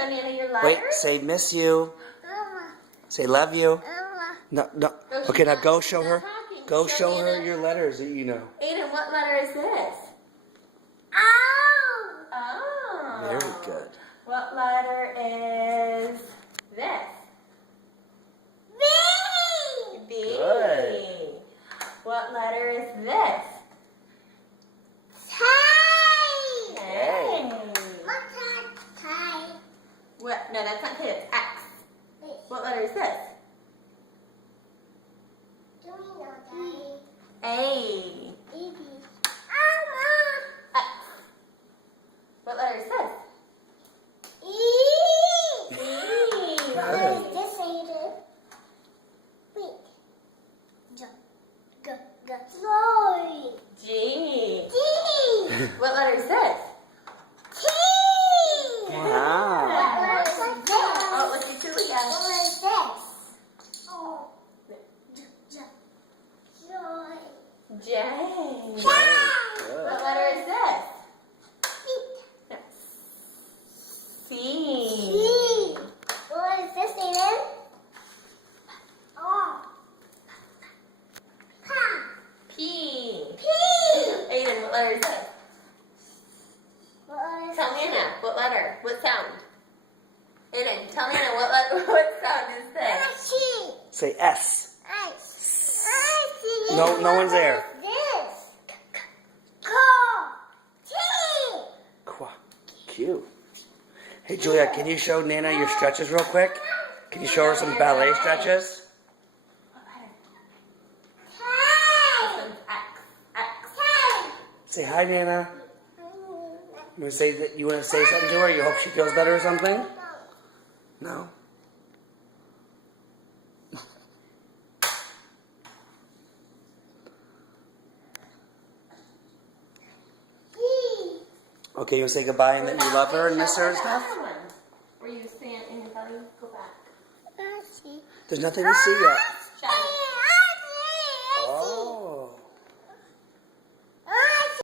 show Nana your letters? Wait, say miss you. Say love you. No. Okay, now go show her. Go show her your letters that you know. Aiden, what letter is this? Oh. Very good. What letter is this? B. Good. What letter is this? Hey. What? No, that's not K. It's X. What letter is this? A. X. What letter is this? E. G. What letter is this? Wow. Oh, look at you again. J. Very good. What letter is this? C. P. Aiden, what letter is this? Tell Nana, what letter? What sound? Aiden, tell Nana what sound is this? Say S. No one's there. Cute. Hey, Julia, can you show Nana your stretches real quick? Can you show her some ballet stretches? What letter? This one's X. X. Say hi, Nana. You want to say something to her? You hope she feels better or something? No? Okay, you want to say goodbye and that you love her and miss her and stuff? Where you stand in your belly, go back. There's nothing to see yet.